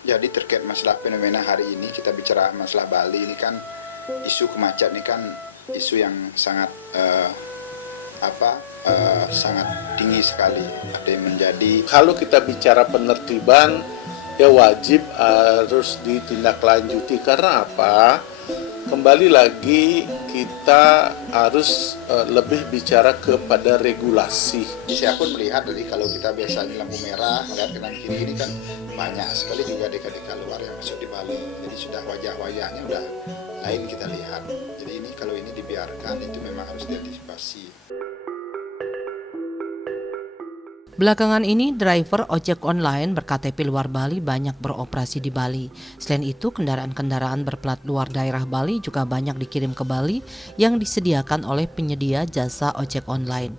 Jadi terkait masalah fenomena hari ini, kita bicara masalah Bali ini kan, isu kemacetan ini kan isu yang sangat sangat tinggi sekali. Ada yang menjadi, Kalau kita bicara penertiban, ya wajib harus ditindaklanjuti. Karena apa? Kembali lagi kita harus lebih bicara kepada regulasi. saya pun melihat dari kalau kita biasanya lampu merah melihat kanan kiri ini kan banyak sekali juga deka-deka luar yang masuk di Bali. Jadi sudah wajah-wajahnya udah lain kita lihat. Jadi ini kalau ini dibiarkan itu memang harus diantisipasi. Belakangan ini, driver ojek online berKTP luar Bali banyak beroperasi di Bali. Selain itu, kendaraan-kendaraan berplat luar daerah Bali juga banyak dikirim ke Bali yang disediakan oleh penyedia jasa ojek online.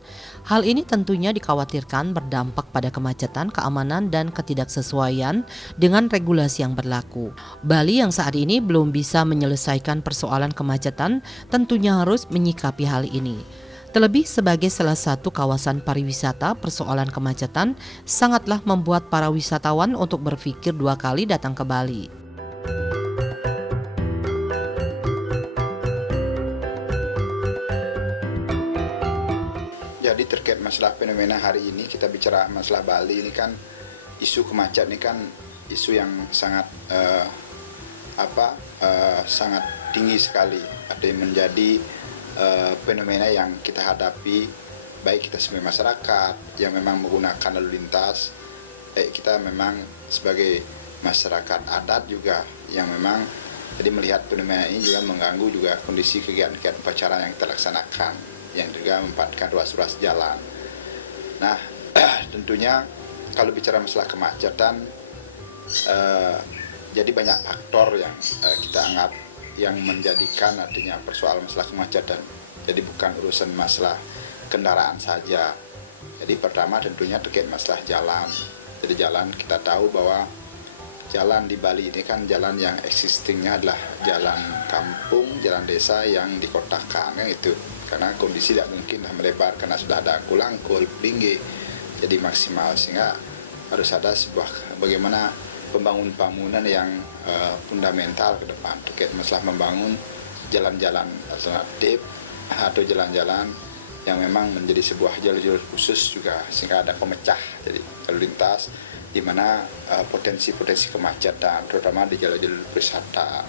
Hal ini tentunya dikhawatirkan berdampak pada kemacetan, keamanan, dan ketidaksesuaian dengan regulasi yang berlaku. Bali yang saat ini belum bisa menyelesaikan persoalan kemacetan tentunya harus menyikapi hal ini. Terlebih sebagai salah satu kawasan pariwisata, persoalan kemacetan sangatlah membuat para wisatawan untuk berpikir dua kali datang ke Bali. Jadi terkait masalah fenomena hari ini, kita bicara masalah Bali ini kan, isu kemacetan ini kan isu yang sangat sangat tinggi sekali. Ada yang menjadi fenomena yang kita hadapi, baik kita sebagai masyarakat yang memang menggunakan lalu lintas, baik kita memang sebagai masyarakat adat juga yang memang jadi melihat fenomena ini juga mengganggu juga kondisi kegiatan-kegiatan upacara yang kita laksanakan, yang juga memanfaatkan ruas-ruas jalan. Nah, tentunya kalau bicara masalah kemacetan, jadi banyak faktor yang kita anggap yang menjadikan adanya persoalan masalah kemacetan. Jadi bukan urusan masalah kendaraan saja. Jadi pertama tentunya terkait masalah jalan. Jadi jalan, kita tahu bahwa jalan di Bali ini kan jalan yang existingnya adalah jalan kampung, jalan desa yang dikotakan itu. Karena kondisi tidak mungkin melebar karena sudah ada kulangkul, tinggi, jadi maksimal, sehingga harus ada sebuah bagaimana pembangunan yang fundamental ke depan terkait masalah membangun jalan-jalan alternatif atau jalan-jalan yang memang menjadi sebuah jalur-jalur khusus juga, sehingga ada pemecah jadi lalu lintas di mana potensi-potensi kemacetan terutama di jalur-jalur wisata.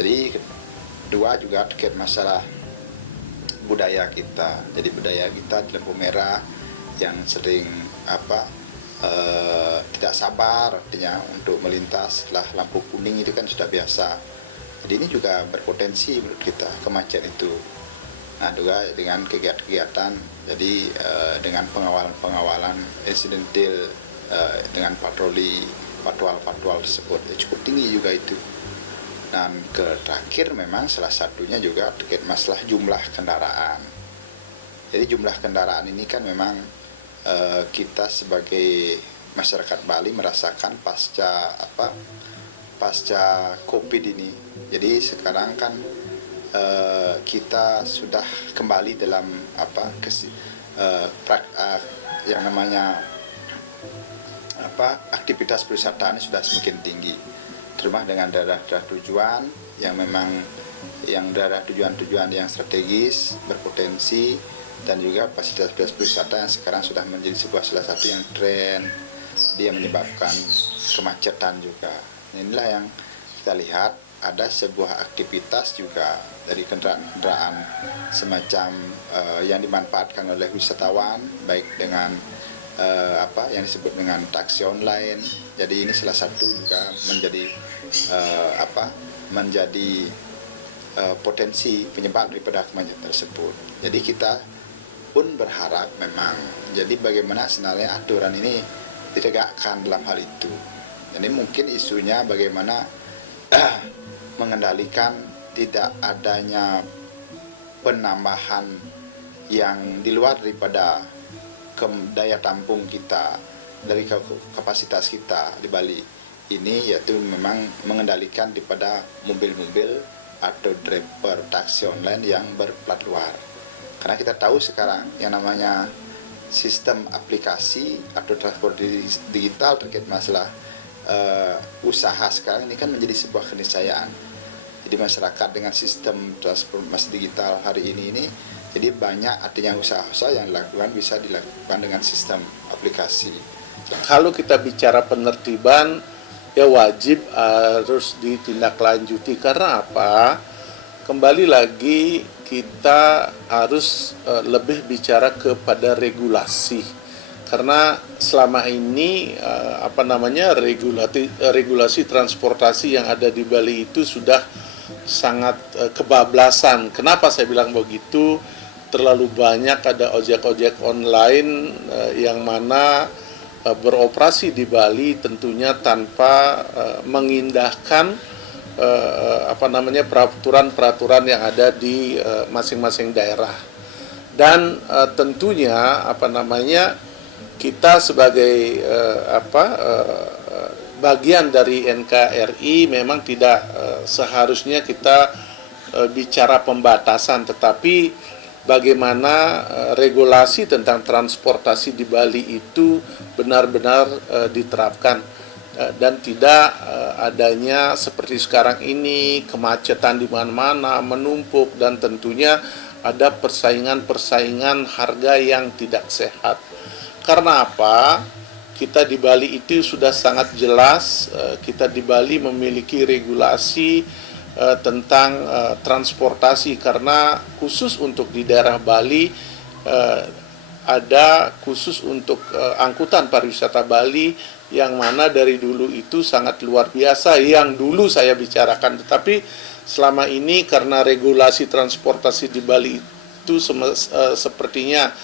Jadi kedua juga terkait masalah budaya kita. Jadi budaya kita di lampu merah yang sering tidak sabar artinya untuk melintas setelah lampu kuning itu kan sudah biasa. Jadi ini juga berpotensi menurut kita kemacetan itu. Nah juga dengan kegiatan-kegiatan, jadi dengan pengawalan insidentil dengan patroli patwal tersebut cukup tinggi juga itu. Dan terakhir memang salah satunya juga terkait masalah jumlah kendaraan. Jadi jumlah kendaraan ini kan memang kita sebagai masyarakat Bali merasakan pasca Covid ini. Jadi sekarang kan kita sudah kembali dalam yang namanya aktivitas perwisataan sudah semakin tinggi, terutama dengan daerah-daerah tujuan yang memang daerah tujuan-tujuan yang strategis, berpotensi, dan juga fasilitas wisata yang sekarang sudah menjadi salah satu yang tren, dia menyebabkan kemacetan juga. Inilah yang kita lihat, ada sebuah aktivitas juga dari kendaraan-kendaraan semacam yang dimanfaatkan oleh wisatawan, baik dengan yang disebut dengan taksi online. Jadi ini salah satu juga menjadi potensi penyebab daripada kemacetan tersebut. Jadi kita pun berharap memang, jadi bagaimana sebenarnya aturan ini ditegakkan dalam hal itu. Jadi mungkin isunya bagaimana mengendalikan tidak adanya penambahan yang di luar daripada daya tampung kita, dari kapasitas kita di Bali ini, yaitu memang mengendalikan daripada mobil-mobil atau driver taksi online yang berplat luar. Karena kita tahu sekarang yang namanya sistem aplikasi atau transport digital terkait masalah usaha sekarang ini kan menjadi sebuah keniscayaan. Jadi masyarakat dengan sistem transformasi digital hari ini jadi banyak artinya usaha-usaha yang dilakukan bisa dilakukan dengan sistem aplikasi. Kalau kita bicara penertiban, ya wajib harus ditindaklanjuti. Karena apa? Kembali lagi kita harus lebih bicara kepada regulasi. Karena selama ini regulasi transportasi yang ada di Bali itu sudah sangat kebablasan. Kenapa saya bilang begitu? Terlalu banyak ada ojek-ojek online yang mana beroperasi di Bali tentunya tanpa mengindahkan peraturan-peraturan yang ada di masing-masing daerah. Dan tentunya kita sebagai bagian dari NKRI memang tidak seharusnya kita bicara pembatasan, tetapi bagaimana regulasi tentang transportasi di Bali itu benar-benar diterapkan dan tidak adanya seperti sekarang ini kemacetan di mana-mana, menumpuk, dan tentunya ada persaingan harga yang tidak sehat. Karena apa? Kita di Bali itu sudah sangat jelas, kita di Bali memiliki regulasi tentang transportasi, karena khusus untuk di daerah Bali ada khusus untuk angkutan pariwisata Bali yang mana dari dulu itu sangat luar biasa yang dulu saya bicarakan, tetapi selama ini karena regulasi transportasi di Bali itu sepertinya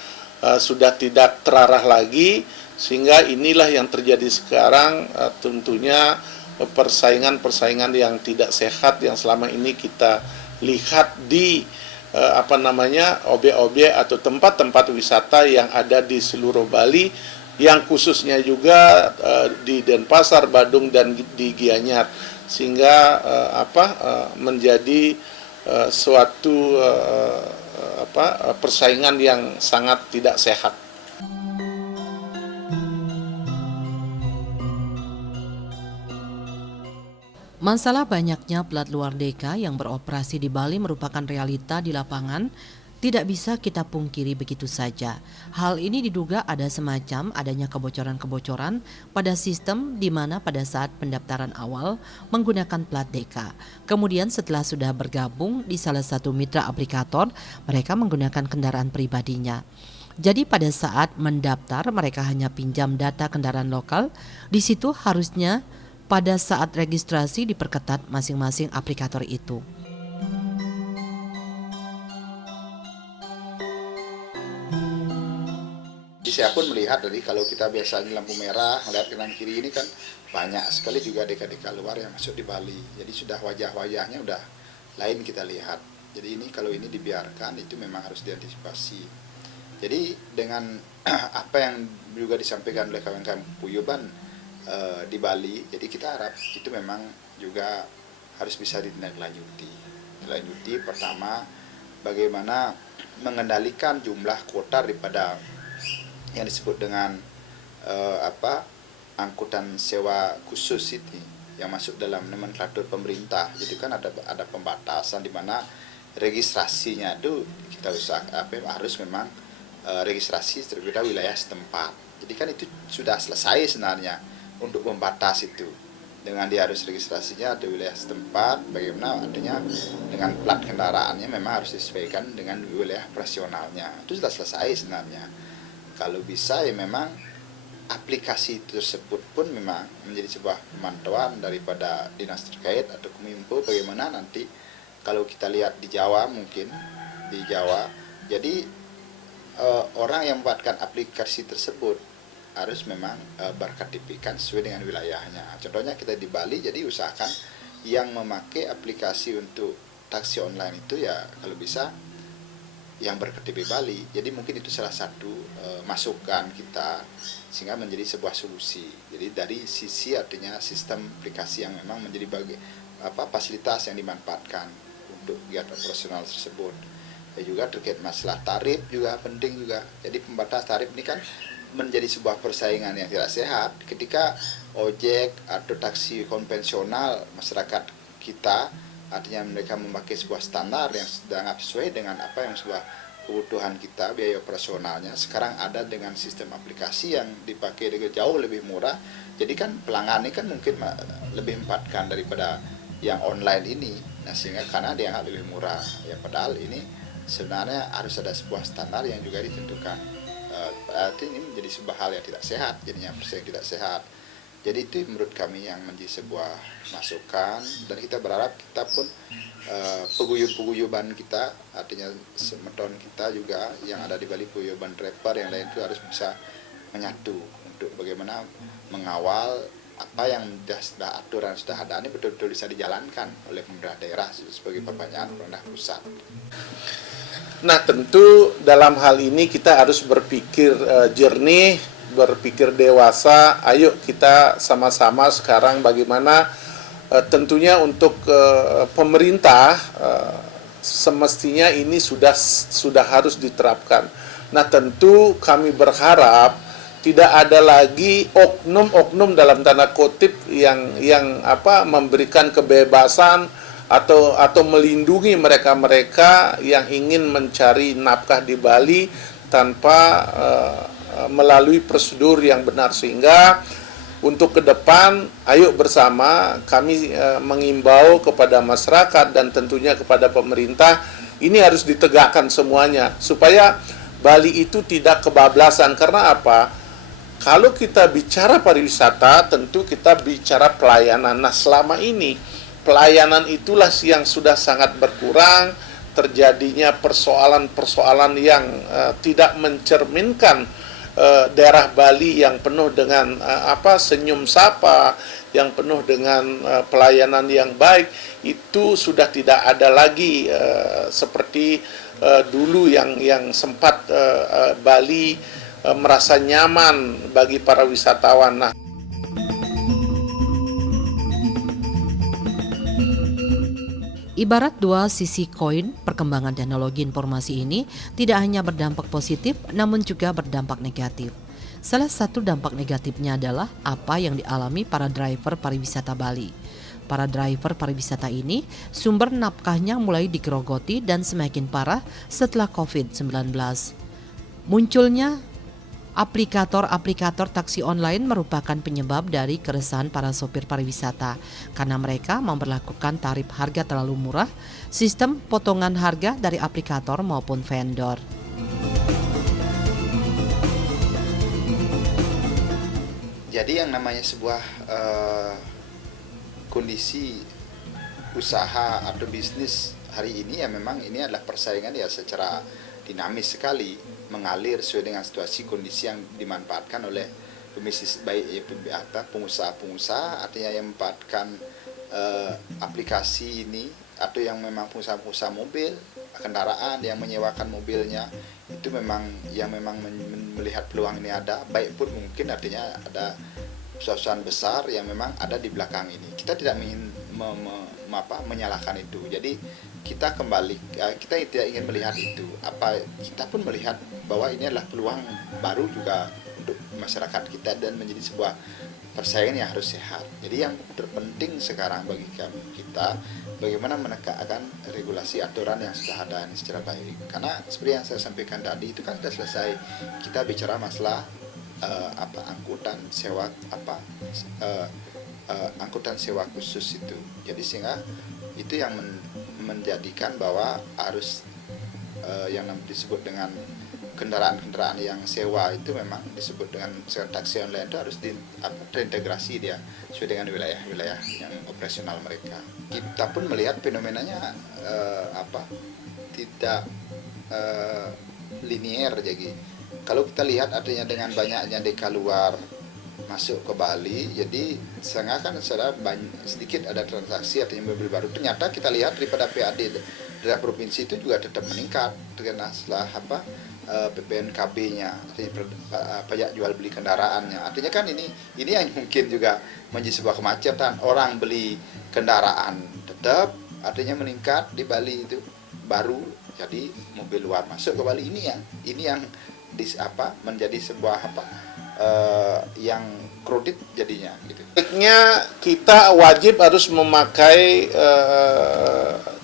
sudah tidak terarah lagi, sehingga inilah yang terjadi sekarang. Tentunya persaingan yang tidak sehat yang selama ini kita lihat di objek-objek atau tempat-tempat wisata yang ada di seluruh Bali, yang khususnya juga di Denpasar, Badung, dan di Gianyar, sehingga menjadi suatu persaingan yang sangat tidak sehat. Masalah banyaknya plat luar DK yang beroperasi di Bali merupakan realita di lapangan, tidak bisa kita pungkiri begitu saja. Hal ini diduga ada semacam adanya kebocoran-kebocoran pada sistem di mana pada saat pendaftaran awal menggunakan plat DK. Kemudian setelah sudah bergabung di salah satu mitra aplikator, mereka menggunakan kendaraan pribadinya. Jadi pada saat mendaftar mereka hanya pinjam data kendaraan lokal, di situ harusnya pada saat registrasi diperketat masing-masing aplikator itu. Saya pun melihat dari kalau kita biasanya lampu merah melihat kanan kiri ini kan banyak sekali juga DK-DK luar yang masuk di Bali. Jadi sudah wajah-wajahnya udah lain kita lihat. Jadi ini kalau ini dibiarkan itu memang harus diantisipasi. Jadi dengan apa yang juga disampaikan oleh kawan-kawan Puyuban di Bali, jadi kita harap itu memang juga harus bisa ditindaklanjuti. Pertama, bagaimana mengendalikan jumlah kuota daripada yang disebut dengan angkutan sewa khusus ini yang masuk dalam nomenklatur pemerintah. Jadi kan ada pembatasan di mana registrasinya itu kita harus memang registrasi terhadap wilayah setempat. Jadi kan itu sudah selesai sebenarnya untuk membatas itu. Dengan dia harus registrasinya di wilayah setempat, bagaimana artinya dengan plat kendaraannya memang harus disesuaikan dengan wilayah operasionalnya. Itu sudah selesai sebenarnya. Kalau bisa ya memang aplikasi tersebut pun memang menjadi sebuah pemantauan daripada dinas terkait atau Kominfo, bagaimana nanti kalau kita lihat di Jawa, mungkin di Jawa, jadi orang yang membuatkan aplikasi tersebut harus memang berKTP-kan sesuai dengan wilayahnya. Contohnya kita di Bali, jadi usahakan yang memakai aplikasi untuk taksi online itu ya kalau bisa yang berKTP Bali. Jadi mungkin itu salah satu masukan kita sehingga menjadi sebuah solusi. Jadi dari sisi artinya sistem aplikasi yang memang menjadi fasilitas yang dimanfaatkan untuk kegiatan operasional tersebut. Ya juga terkait masalah tarif juga penting juga. Jadi pembatas tarif ini kan menjadi sebuah persaingan yang tidak sehat ketika ojek atau taksi konvensional masyarakat kita, artinya mereka memakai sebuah standar yang dianggap sesuai dengan apa yang sebuah kebutuhan kita, biaya operasionalnya sekarang ada dengan sistem aplikasi yang dipakai dengan jauh lebih murah. Jadi kan pelanggan ini kan mungkin lebih empatkan daripada yang online ini, nah sehingga karena dianggap lebih murah ya, padahal ini sebenarnya harus ada sebuah standar yang juga ditentukan. Berarti ini menjadi sebuah hal yang tidak sehat, jadinya persaingan tidak sehat. Jadi itu menurut kami yang menjadi sebuah masukan, dan kita berharap kita pun peguyuban kita, artinya semeton kita juga yang ada di Bali, peguyuban driver yang lain itu harus bisa menyatu untuk bagaimana mengawal apa yang sudah aturan sudah ada ini betul-betul bisa dijalankan oleh pemerintah daerah sebagai perpanjangan pemerintah pusat. Nah, tentu dalam hal ini kita harus berpikir jernih, berpikir dewasa. Ayo kita sama-sama sekarang bagaimana tentunya untuk pemerintah semestinya ini sudah harus diterapkan. Nah, tentu kami berharap tidak ada lagi oknum-oknum dalam tanda kutip yang memberikan kebebasan atau melindungi mereka-mereka yang ingin mencari nafkah di Bali tanpa melalui prosedur yang benar. Sehingga untuk ke depan, ayo bersama kami mengimbau kepada masyarakat dan tentunya kepada pemerintah, ini harus ditegakkan semuanya supaya Bali itu tidak kebablasan. Karena apa? Kalau kita bicara pariwisata, tentu kita bicara pelayanan. Nah, selama ini pelayanan itulah yang sudah sangat berkurang, terjadinya persoalan-persoalan yang tidak mencerminkan daerah Bali yang penuh dengan senyum sapa, yang penuh dengan pelayanan yang baik. Itu sudah tidak ada lagi seperti dulu yang sempat Bali merasa nyaman bagi para wisatawan. Nah, ibarat dua sisi koin, perkembangan teknologi informasi ini tidak hanya berdampak positif, namun juga berdampak negatif. Salah satu dampak negatifnya adalah apa yang dialami para driver pariwisata Bali. Para driver pariwisata ini, sumber nafkahnya mulai digerogoti dan semakin parah setelah COVID-19. Munculnya aplikator-aplikator taksi online merupakan penyebab dari keresahan para sopir pariwisata karena mereka memperlakukan tarif harga terlalu murah, sistem potongan harga dari aplikator maupun vendor. Jadi yang namanya sebuah kondisi usaha atau bisnis hari ini ya memang ini adalah persaingan ya secara dinamis sekali, mengalir sesuai dengan situasi kondisi yang dimanfaatkan oleh pebisnis baik pengusaha-pengusaha, artinya yang memanfaatkan aplikasi ini, atau yang memang pengusaha-pengusaha mobil kendaraan yang menyewakan mobilnya itu memang melihat peluang ini ada, baik pun mungkin artinya ada perusahaan besar yang memang ada di belakang ini. Kita tidak ingin menyalahkan itu. Jadi kita tidak ingin melihat itu. Kita pun melihat bahwa ini adalah peluang baru juga untuk masyarakat kita dan menjadi sebuah persaingan yang harus sehat. Jadi yang terpenting sekarang bagi kita bagaimana menegakkan regulasi aturan yang sudah ada ini secara baik. Karena seperti yang saya sampaikan tadi itu kan sudah selesai. Kita bicara masalah angkutan sewa angkutan sewa khusus itu. Jadi sehingga itu yang menjadikan bahwa harus yang disebut dengan kendaraan-kendaraan yang sewa itu memang disebut dengan taksi online itu harus terintegrasi dia sesuai dengan wilayah-wilayah yang operasional mereka. Kita pun melihat fenomenanya tidak linier. Jadi kalau kita lihat artinya dengan banyaknya DK luar masuk ke Bali, jadi kan sedikit ada transaksi artinya mobil baru. Ternyata kita lihat daripada PAD dari provinsi itu juga tetap meningkat dengan setelah PPNKB-nya, pajak jual beli kendaraannya. Artinya kan ini yang mungkin juga menjadi sebuah kemacetan. Orang beli kendaraan tetap artinya meningkat di Bali itu baru, jadi mobil luar masuk ke Bali ini yang menjadi sebuah yang kredit jadinya gitu. Sebaiknya kita wajib harus memakai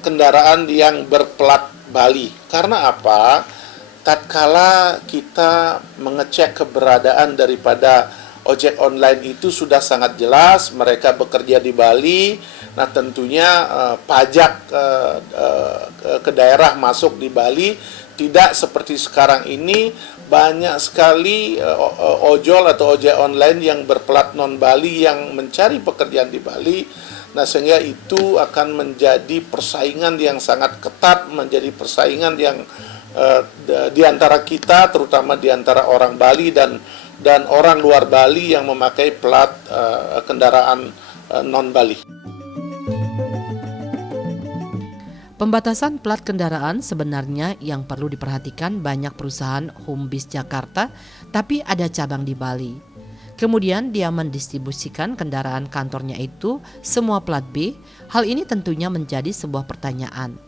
kendaraan yang berplat Bali. Karena apa? Tatkala kita mengecek keberadaan daripada ojek online itu sudah sangat jelas, mereka bekerja di Bali. Nah tentunya pajak ke daerah masuk di Bali tidak seperti sekarang ini. Banyak sekali ojol atau ojek online yang berplat non Bali yang mencari pekerjaan di Bali. Nah sehingga itu akan menjadi persaingan yang sangat ketat, menjadi persaingan yang di antara kita, terutama di antara orang Bali dan orang luar Bali yang memakai plat kendaraan non Bali. Pembatasan plat kendaraan sebenarnya yang perlu diperhatikan banyak perusahaan home base Jakarta, tapi ada cabang di Bali. Kemudian dia mendistribusikan kendaraan kantornya itu semua plat B. Hal ini tentunya menjadi sebuah pertanyaan.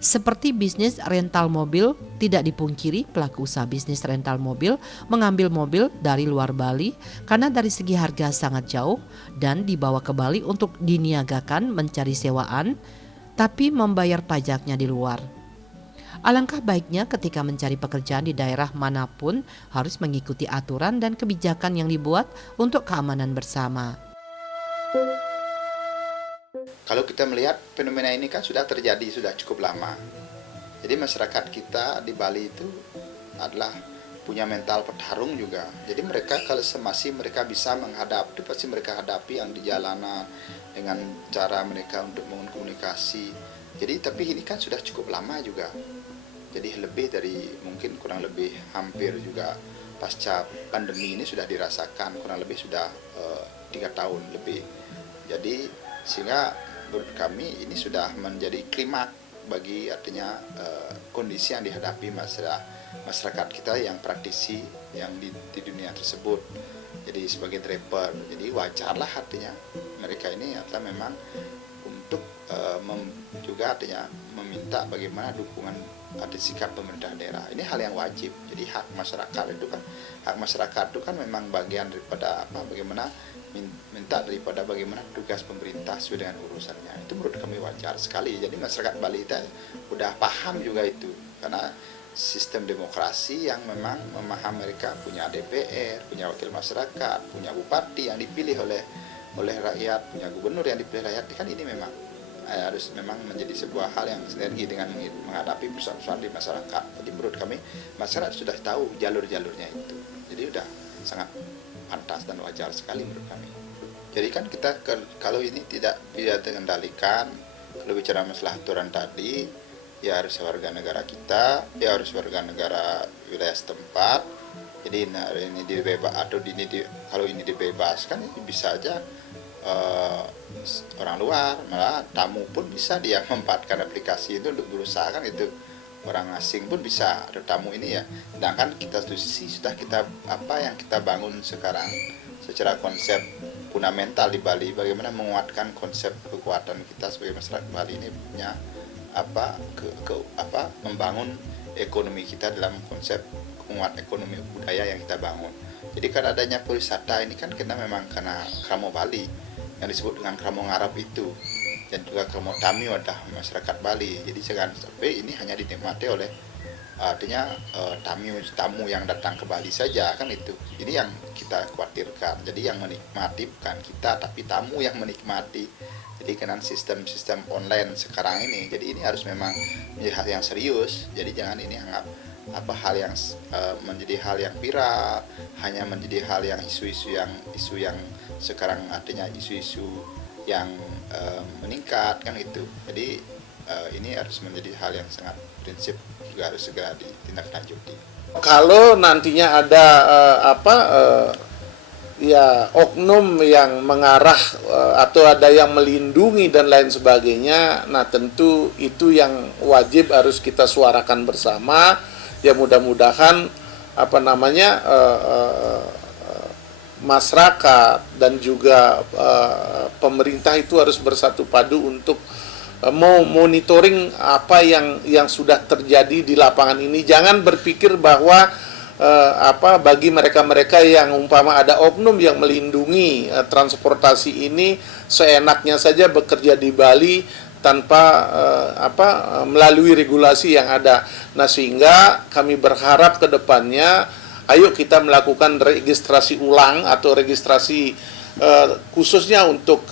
Seperti bisnis rental mobil, tidak dipungkiri pelaku usaha bisnis rental mobil mengambil mobil dari luar Bali karena dari segi harga sangat jauh dan dibawa ke Bali untuk diniagakan mencari sewaan, tapi membayar pajaknya di luar. Alangkah baiknya ketika mencari pekerjaan di daerah manapun harus mengikuti aturan dan kebijakan yang dibuat untuk keamanan bersama. Kalau kita melihat fenomena ini kan sudah terjadi sudah cukup lama. Jadi masyarakat kita di Bali itu adalah punya mental petarung juga. Jadi mereka kalau semasi mereka bisa menghadapi, pasti mereka hadapi yang di jalanan dengan cara mereka untuk mengkomunikasi. Jadi tapi ini kan sudah cukup lama juga. Jadi lebih dari mungkin kurang lebih hampir juga pasca pandemi ini sudah dirasakan kurang lebih sudah 3 tahun lebih. Jadi sehingga menurut kami ini sudah menjadi klimaks bagi artinya kondisi yang dihadapi masyarakat kita yang praktisi yang di dunia tersebut. Jadi sebagai driver, jadi wajarlah artinya mereka ini adalah memang untuk juga artinya meminta bagaimana dukungan atau sikap pemerintah daerah. Ini hal yang wajib. Jadi hak masyarakat itu kan memang bagian daripada bagaimana minta daripada bagaimana tugas pemerintah sesuai dengan urusannya. Itu menurut kami wajar sekali. Jadi masyarakat Bali itu udah paham juga itu karena sistem demokrasi yang memang memahami mereka punya DPR, punya wakil masyarakat, punya bupati yang dipilih oleh rakyat, punya gubernur yang dipilih rakyat. Kan ini memang harus memang menjadi sebuah hal yang sinergi dengan menghadapi persoalan di masyarakat. Jadi menurut kami masyarakat sudah tahu jalur-jalurnya itu. Jadi udah sangat pantas dan wajar sekali menurut kami. Jadi kan kita kalau ini tidak dikendalikan, kalau bicara masalah aturan tadi, ya harus warga negara kita, ya harus warga negara wilayah setempat. Jadi ini kalau ini dibebaskan bisa aja orang luar, malah tamu pun bisa dia memanfaatkan aplikasi itu untuk berusaha kan itu. Orang asing pun bisa ada tamu ini ya. Sedangkan kita sudah kita yang kita bangun sekarang secara konsep fundamental di Bali, bagaimana menguatkan konsep kekuatan kita sebagai masyarakat Bali ini punya membangun ekonomi kita dalam konsep penguat ekonomi budaya yang kita bangun. Jadi kan adanya pariwisata ini kan memang karena Kramo Bali yang disebut dengan Kramo Ngarap itu, dan juga Kramo Tami wadah masyarakat Bali. Jadi jangan sampai ini hanya dinikmati oleh artinya tamu yang datang ke Bali saja kan itu. Jadi yang kita khawatirkan, jadi yang menikmati bukan kita tapi tamu yang menikmati. Jadi dengan sistem online sekarang ini, jadi ini harus memang menjadi hal yang serius. Jadi jangan ini anggap hal yang menjadi hal yang viral, hanya menjadi hal yang isu yang sekarang artinya isu-isu yang meningkat kan itu. Jadi ini harus menjadi hal yang sangat prinsip, juga harus segera ditindaklanjuti. Kalau nantinya ada oknum yang mengarah atau ada yang melindungi dan lain sebagainya, nah tentu itu yang wajib harus kita suarakan bersama. Ya mudah-mudahan masyarakat dan juga pemerintah itu harus bersatu padu untuk monitoring apa yang sudah terjadi di lapangan ini. Jangan berpikir bahwa bagi mereka-mereka yang umpama ada oknum yang melindungi transportasi ini seenaknya saja bekerja di Bali tanpa melalui regulasi yang ada. Nah, sehingga kami berharap ke depannya ayo kita melakukan registrasi ulang atau registrasi khususnya untuk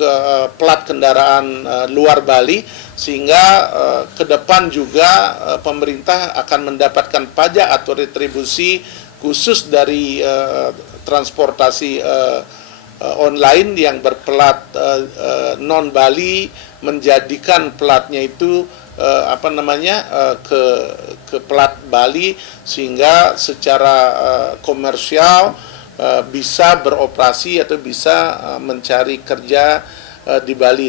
plat kendaraan luar Bali, sehingga ke depan juga pemerintah akan mendapatkan pajak atau retribusi khusus dari transportasi online yang berplat non Bali, menjadikan platnya itu ke plat Bali, sehingga secara komersial bisa beroperasi atau bisa mencari kerja di Bali.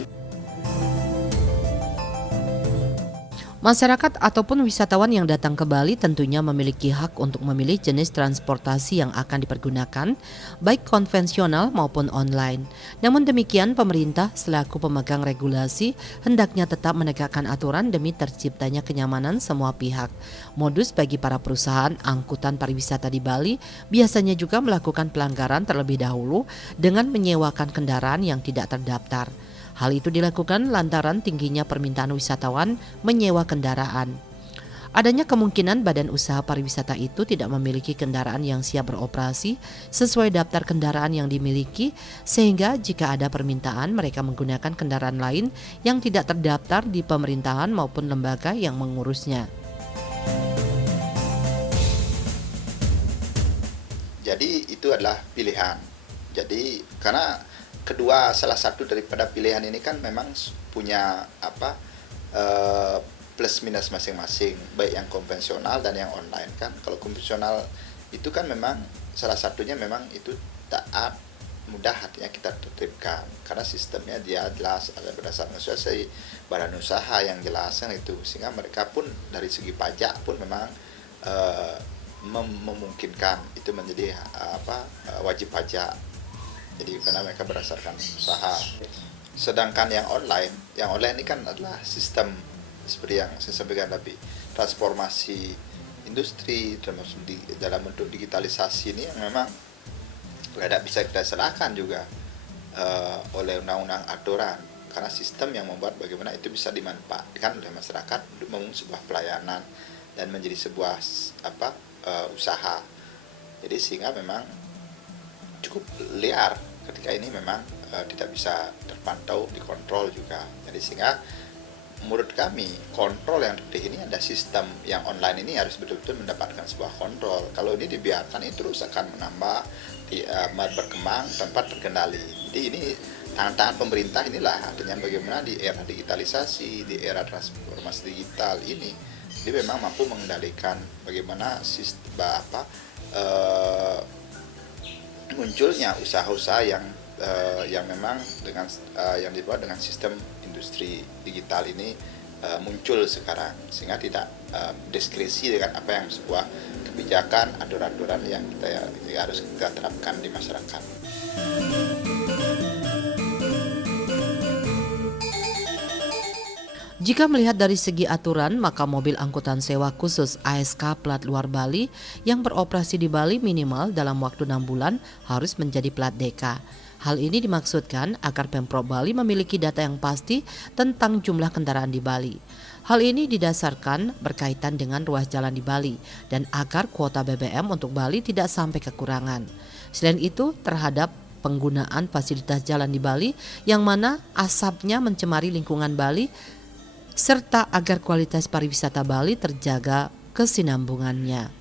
Masyarakat ataupun wisatawan yang datang ke Bali tentunya memiliki hak untuk memilih jenis transportasi yang akan dipergunakan, baik konvensional maupun online. Namun demikian, pemerintah selaku pemegang regulasi hendaknya tetap menegakkan aturan demi terciptanya kenyamanan semua pihak. Modus bagi para perusahaan angkutan pariwisata di Bali biasanya juga melakukan pelanggaran terlebih dahulu dengan menyewakan kendaraan yang tidak terdaftar. Hal itu dilakukan lantaran tingginya permintaan wisatawan menyewa kendaraan. Adanya kemungkinan badan usaha pariwisata itu tidak memiliki kendaraan yang siap beroperasi sesuai daftar kendaraan yang dimiliki, sehingga jika ada permintaan mereka menggunakan kendaraan lain yang tidak terdaftar di pemerintahan maupun lembaga yang mengurusnya. Jadi itu adalah pilihan. Jadi karena salah satu daripada pilihan ini kan memang punya plus minus masing-masing, baik yang konvensional dan yang online kan. Kalau konvensional itu kan memang salah satunya memang itu taat, mudah artinya kita tertibkan karena sistemnya dia jelas, ada berdasarkan sesuai badan usaha yang jelas kan itu, sehingga mereka pun dari segi pajak pun memang memungkinkan itu menjadi wajib pajak. Jadi karena mereka berdasarkan usaha. Sedangkan yang online ini kan adalah sistem seperti yang saya sampaikan tadi, transformasi industri termasuk dalam bentuk digitalisasi ini yang memang tidak bisa kita serahkan juga oleh undang-undang aturan, karena sistem yang membuat bagaimana itu bisa dimanfaatkan oleh masyarakat untuk membangun sebuah pelayanan dan menjadi sebuah usaha. Jadi sehingga memang cukup liar ketika ini memang tidak bisa terpantau, dikontrol juga. Jadi sehingga menurut kami kontrol yang tertib ini ada sistem yang online ini harus betul-betul mendapatkan sebuah kontrol. Kalau ini dibiarkan itu terus akan menambah berkembang tanpa terkendali. Jadi ini tantangan pemerintah inilah, artinya bagaimana di era digitalisasi, di era transformasi digital ini dia memang mampu mengendalikan bagaimana munculnya usaha-usaha yang memang dengan yang dibuat dengan sistem industri digital ini muncul sekarang, sehingga tidak diskresi dengan apa yang sebuah kebijakan aturan-aturan yang harus kita terapkan di masyarakat. Jika melihat dari segi aturan, maka mobil angkutan sewa khusus ASK plat luar Bali yang beroperasi di Bali minimal dalam waktu 6 bulan harus menjadi plat DK. Hal ini dimaksudkan agar Pemprov Bali memiliki data yang pasti tentang jumlah kendaraan di Bali. Hal ini didasarkan berkaitan dengan ruas jalan di Bali dan agar kuota BBM untuk Bali tidak sampai kekurangan. Selain itu, terhadap penggunaan fasilitas jalan di Bali yang mana asapnya mencemari lingkungan Bali, serta agar kualitas pariwisata Bali terjaga kesinambungannya.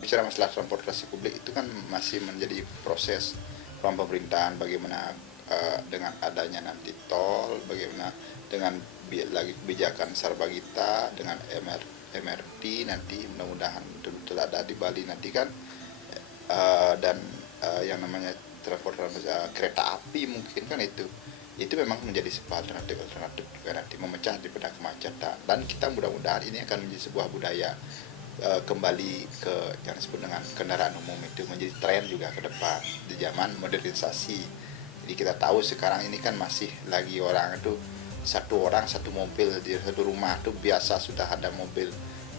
Bicara masalah transportasi publik itu kan masih menjadi proses ruang pemerintahan, bagaimana dengan adanya nanti tol, bagaimana dengan lagi kebijakan Sarbagita dengan MRT nanti mudah-mudahan betul-betul ada di Bali nanti kan, dan yang namanya transportasi kereta api mungkin kan itu memang menjadi sebuah alternatif juga nanti memecah daripada kemacetan, dan kita mudah-mudahan ini akan menjadi sebuah budaya kembali ke yang disebut dengan kendaraan umum, itu menjadi tren juga ke depan di zaman modernisasi. Jadi kita tahu sekarang ini kan masih lagi orang itu satu orang satu mobil di satu rumah itu biasa sudah ada mobil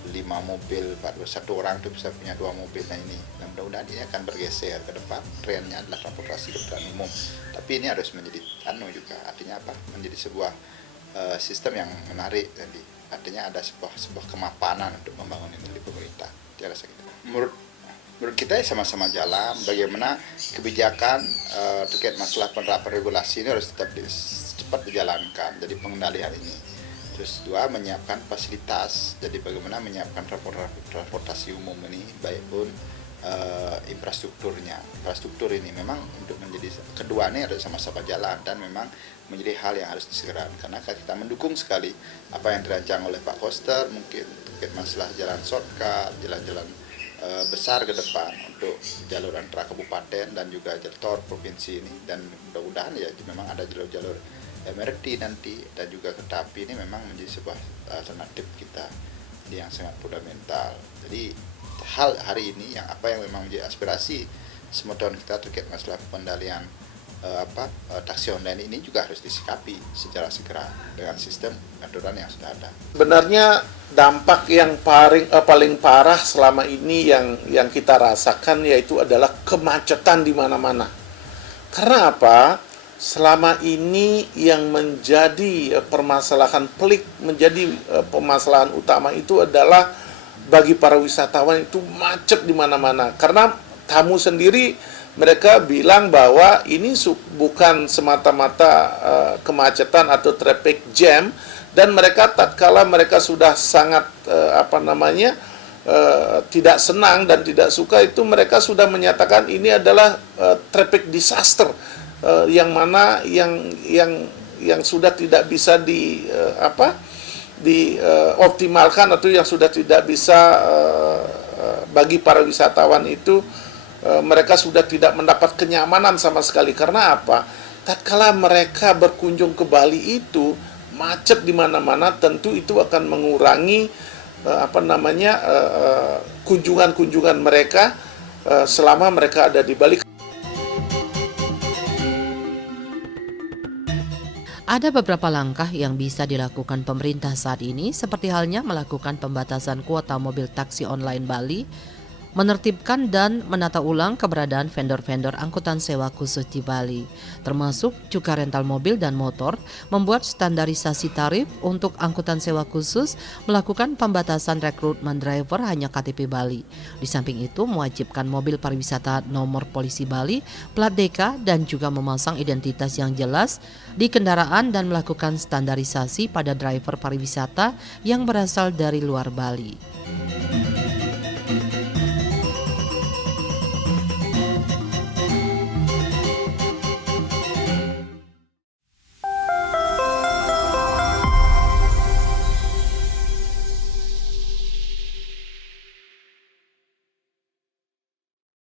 5 mobil, satu orang itu bisa punya 2 mobil. Nah ini, mudah-mudahan ini akan bergeser ke depan. Trennya adalah transportasi kendaraan umum. Tapi ini harus menjadi juga, artinya apa? Menjadi sebuah sistem yang menarik. Jadi artinya ada sebuah kemapanan untuk membangun ini di pemerintah. Menurut kita sama-sama jalan. Bagaimana kebijakan terkait masalah penerapan regulasi ini harus tetap cepat dijalankan. Jadi pengendalian ini. Terus 2, menyiapkan fasilitas. Jadi bagaimana menyiapkan transportasi umum ini, baik pun infrastrukturnya. Infrastruktur ini memang untuk menjadi kedua ini harus sama-sama jalan dan memang menjadi hal yang harus disegerakan. Karena kita mendukung sekali apa yang dirancang oleh Pak Koster, mungkin terkait masalah jalan shortcut, jalan-jalan besar ke depan untuk jalur antara kabupaten dan juga jalur provinsi ini. Dan mudah-mudahan ya memang ada jalur-jalur MRT nanti dan juga kereta api ini memang menjadi sebuah alternatif kita yang sangat fundamental. Jadi hal hari ini yang memang menjadi aspirasi semua tahun kita terkait masalah pengendalian taksi online ini juga harus disikapi secara segera dengan sistem aturan yang sudah ada. Sebenarnya dampak yang paling parah selama ini yang kita rasakan yaitu adalah kemacetan di mana-mana. Karena apa? Selama ini yang menjadi permasalahan pelik, menjadi permasalahan utama itu adalah bagi para wisatawan itu macet di mana-mana. Karena tamu sendiri mereka bilang bahwa ini bukan semata-mata kemacetan atau traffic jam, dan mereka tatkala mereka sudah sangat tidak senang dan tidak suka, itu mereka sudah menyatakan ini adalah traffic disaster. Yang mana yang sudah tidak bisa dioptimalkan atau yang sudah tidak bisa bagi para wisatawan itu, mereka sudah tidak mendapat kenyamanan sama sekali. Karena apa? Tatkala mereka berkunjung ke Bali itu macet di mana-mana, tentu itu akan mengurangi kunjungan-kunjungan mereka selama mereka ada di Bali. Ada beberapa langkah yang bisa dilakukan pemerintah saat ini, seperti halnya melakukan pembatasan kuota mobil taksi online Bali, menertibkan dan menata ulang keberadaan vendor-vendor angkutan sewa khusus di Bali, termasuk juga rental mobil dan motor, membuat standarisasi tarif untuk angkutan sewa khusus, melakukan pembatasan rekrutmen driver hanya KTP Bali. Di samping itu, mewajibkan mobil pariwisata nomor polisi Bali, plat DK, dan juga memasang identitas yang jelas di kendaraan dan melakukan standarisasi pada driver pariwisata yang berasal dari luar Bali.